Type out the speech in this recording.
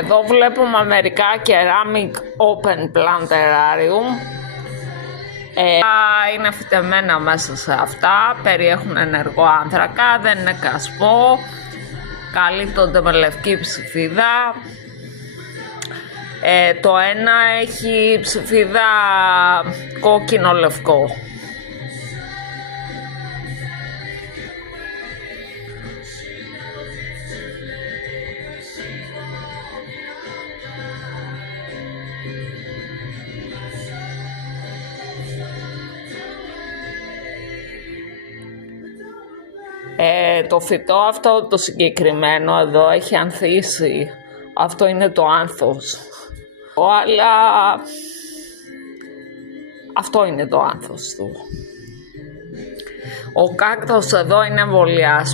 Εδώ βλέπουμε μερικά Ceramic Open Plant Terrarium. Είναι φυτεμένα μέσα σε αυτά, περιέχουν ενεργό άνθρακα, δεν είναι κασπό, καλύπτονται με λευκή ψηφίδα. Το ένα έχει ψηφίδα κόκκινο-λευκό. Το φυτό αυτό το συγκεκριμένο εδώ έχει ανθίσει. Αυτό είναι το άνθος. Αλλά αυτό είναι το άνθος του. Ο κάκτος εδώ είναι εμβολιασμένος.